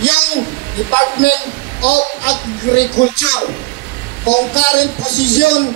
yung Department of Agriculture. Kung current posisyon,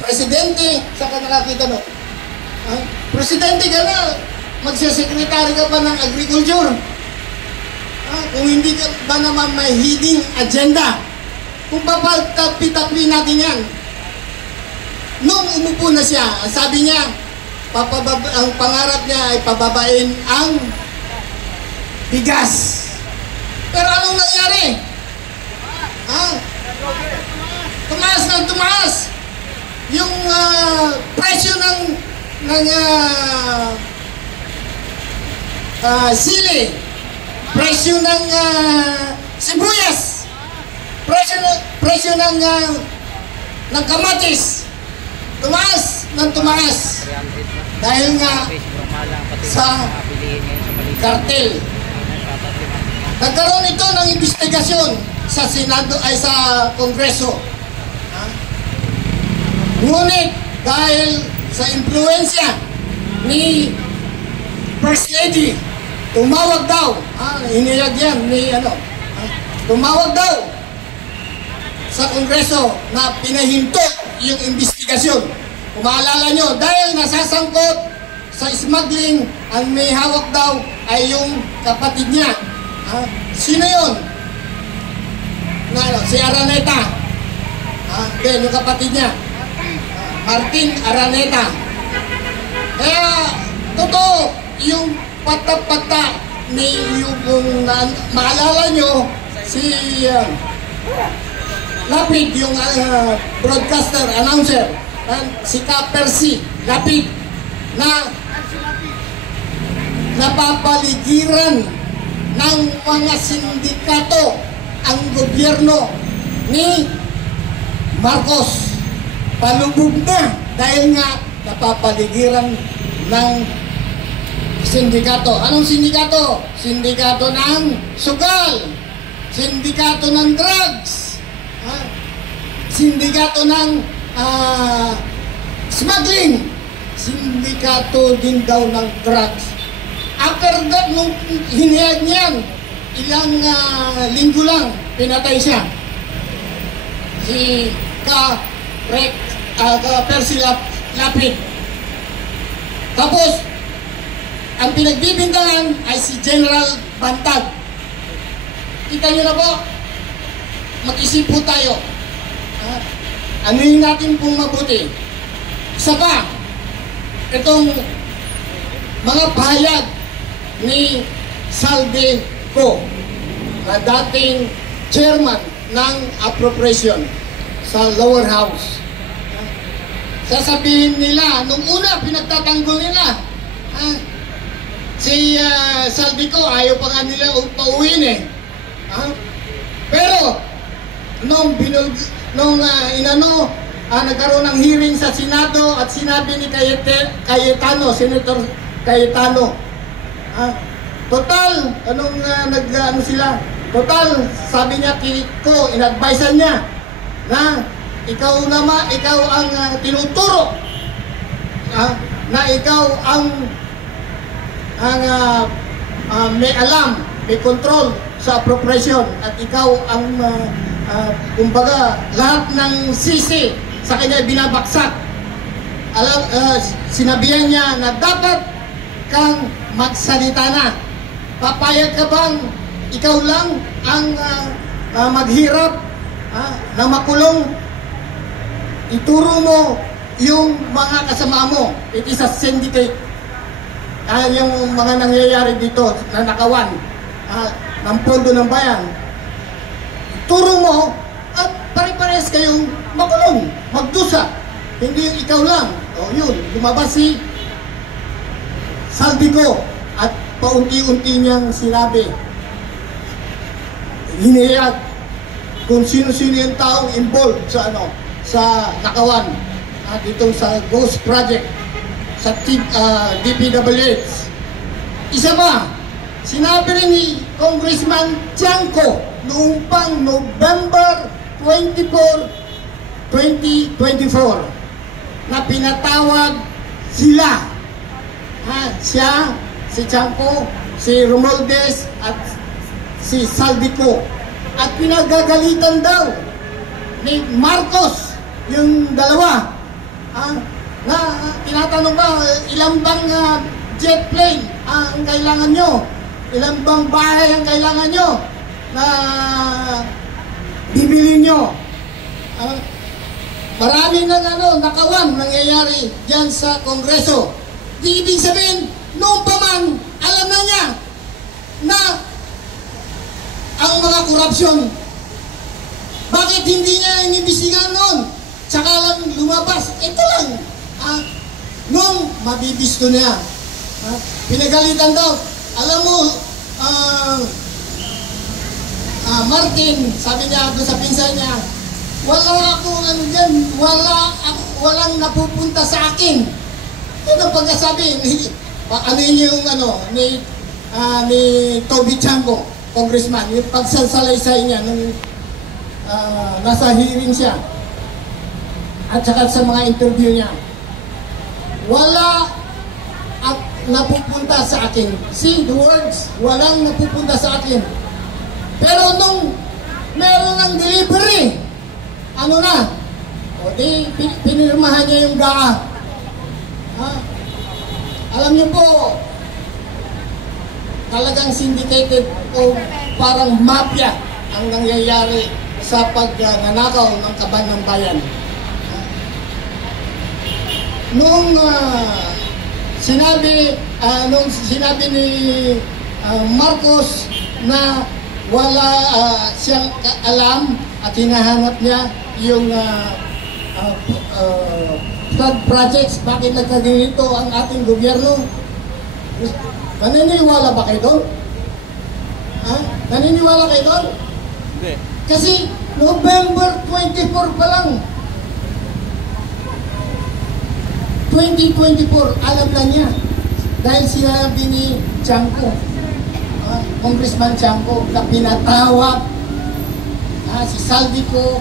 Presidente, sa nakakita no? Presidente ka na, magsasekretary ka pa ng Agriculture. Kung hindi ka ba naman may hiding agenda, kung papatapi-tapi natin yan. Nung umupo na siya, sabi niya, ang pangarap niya ay pababain ang bigas. Pero anong nangyari? Tumaas ng tumaas. Yung presyo ng sili, presyo ng sibuyas, presyo ng kamatis, tumaas ng tumaas. Dahil nga sa kartel. Nagkaroon ito ng investigasyon sa Senado ay sa Kongreso. Ngunit dahil sa impluensya ni First Lady, tumawag daw, hiniyag yan ni tumawag daw sa Kongreso na pinahinto yung investigasyon. Kung maalala nyo, dahil nasasangkot sa smuggling, ang may hawak daw ay yung kapatid niya. Sino yun? Si Araneta. Yung kapatid niya. Martin Araneta. Kaya, totoo, yung pata-pata ni yung maalala nyo, si Lapid, yung broadcaster, announcer, si Percy Lapid, na napapaligiran ng mga sindikato ang gobyerno ni Marcos. Palubog na dahil nga napapaligiran ng sindikato. Anong sindikato? Sindikato ng sugal, sindikato ng drugs, sindikato ng smuggling, sindikato din daw ng drugs. After that, nung hinihag niyan, ilang linggo lang, pinatay siya. Si Percy Lapid. Tapos, ang pinagbibintangan ay si General Bantag. Kita nyo na po, mag-isip po tayo. Anuhin natin pong mabuti. Isa pa, itong mga pahayag ni Saldi Co, na dating chairman ng appropriation sa lower house. Sasabihin nila, nung una pinagtatanggol nila, si Saldi Co ayaw pa nga nila pauwiin eh. Pero nagkaroon ng hearing sa Senado at sinabi ni Cayetano, Senator Cayetano, total, sila? Total, sabi niya ko, in-advisean niya na ikaw ang tinuturo, na ikaw ang may alam, may control sa appropriation, at ikaw ang kumbaga lahat ng sisi sa kanya binabaksak. Sinabihan niya na dapat kang magsalita na. Papayag ka bang ikaw lang ang maghirap na makulong? Ituro mo yung mga kasama mo. It is a syndicate. Yung mga nangyayari dito na nakawan ng pondo ng bayan. Ituro mo at pare-pares kayong makulong, magdusa. Hindi yung ikaw lang. O yun, lumabas si Saldi Co at paunti-unti niyang sinabi, hinihiyag kung sino-sino yung taong involved sa nakawan dito sa Ghost Project sa DPWH. Isa pa, sinabi rin ni Congressman Tiangco noong pang November 24, 2024 na pinatawag sila, siya, si Tiangco, si Romualdez at si Saldico. At pinagagalitan daw ni Marcos yung dalawa. Na tinatanong ba, ilang bang jet plane ang kailangan nyo? Ilang bang bahay ang kailangan nyo na bibili nyo? Marami ng nakawan nangyayari dyan sa Kongreso. Di ibig sabihin, noong pa man, alam na niya na ang mga korupsyon. Bakit hindi niya inimbestigahan noon? Tsaka lang lumabas. Ito lang. Nung mabibisto niya. Pinagalitan daw. Alam mo, Martin, sabi niya doon sa pinsan niya, wala akong dyan, walang napupunta sa akin. Yan ang pagkasabi. Ano yung ni Toby Chango, congressman, yung pagsasalaysay niya nung nasa hearing siya. At saka sa mga interview niya. Wala at napupunta sa akin. See the words, walang napupunta sa akin. Pero nung meron ng delivery, ano na? O di, pinirmahan niya yung GAA. Alam niyo po, talagang syndicated o parang mafia ang nangyayari sa pagnanakaw ng kaban ng bayan. Nung sinabi ni Marcos na wala siyang alam at hinahanap niya yung flood projects, bakit nagkaganito ang ating gobyerno? Naniniwala ba kayo doon? Naniniwala kayo doon? Hindi. Kasi November 24 pa lang, 2024, alam na niya. Dahil sinabi ni Chanco, Congressman Chanco, na pinatawag si Saldico,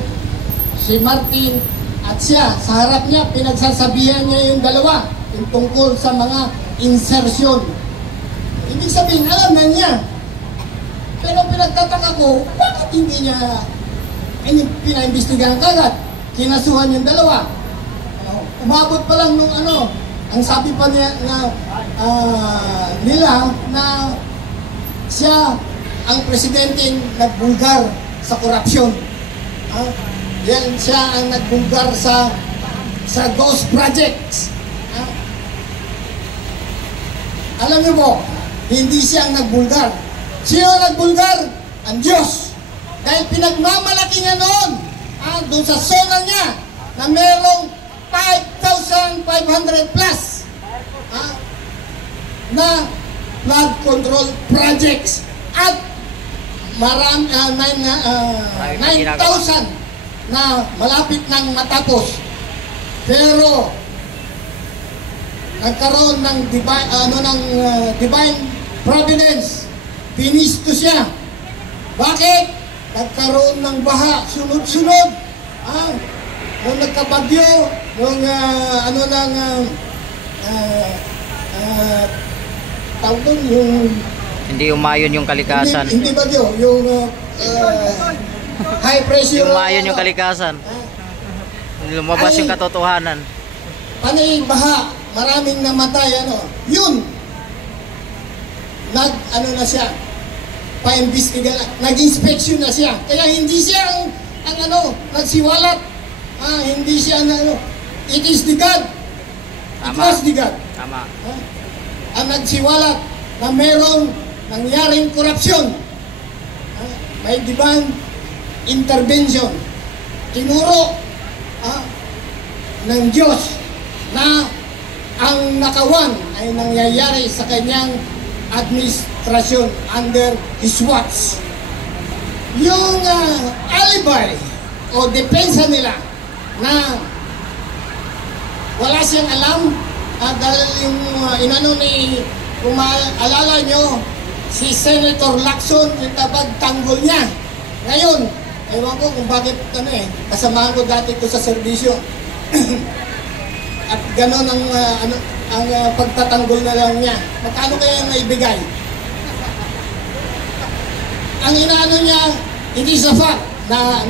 si Martin, at siya, sa harap niya, pinagsasabihan niya yung dalawa yung tungkol sa mga insertion. Ibig sabihin, alam na niya. Pero pinagtataka ko, bakit hindi niya pinaimbestigahan kagad? Kinasuhan yung dalawa. Umabot pa lang nung ang sabi pa niya nila na siya ang presidenteng nagbulgar sa korupsyon. Yan siya ang nagbulgar sa ghost projects. Alam niyo po, hindi siya ang nagbulgar. Sino ang nagbulgar? Ang Diyos. Dahil pinagmamalaki niya noon doon sa zona niya na merong 5,500 plus na flood control projects at marami 9,000 na malapit nang matapos. Pero nagkaroon ng divine providence. Pinisto siya. Bakit? Nagkaroon ng baha sunod-sunod. Nung nagkabagyo, nung tawag doon, yung Hindi umayon yung kalikasan. Hindi bagyo, yung high pressure. Umayon yung kalikasan. Lumabas yung katotohanan. Panay baha, maraming namatay, yun. Na siya, pa-imbestiga, nag-inspection na siya. Kaya hindi siya ang nagsiwalat. Hindi siya it is the God. It was the God. Tama. Ang nagsiwalat na merong nangyaring korupsyon. May divine intervention. Tinuro ng Diyos na ang nakawan ay nangyayari sa kanyang administrasyon under His watch. Yung alibi o depensa nila na wala siyang alam dahil yung kung maalala nyo, si Senator Lacson, yung tanggol niya. Ngayon, ewan ko kung bakit kasamahan ko dati ko sa serbisyo. At gano'n ang pagtatanggol na lang niya. Magkano kaya naibigay? ang inaano niya, it is a fact na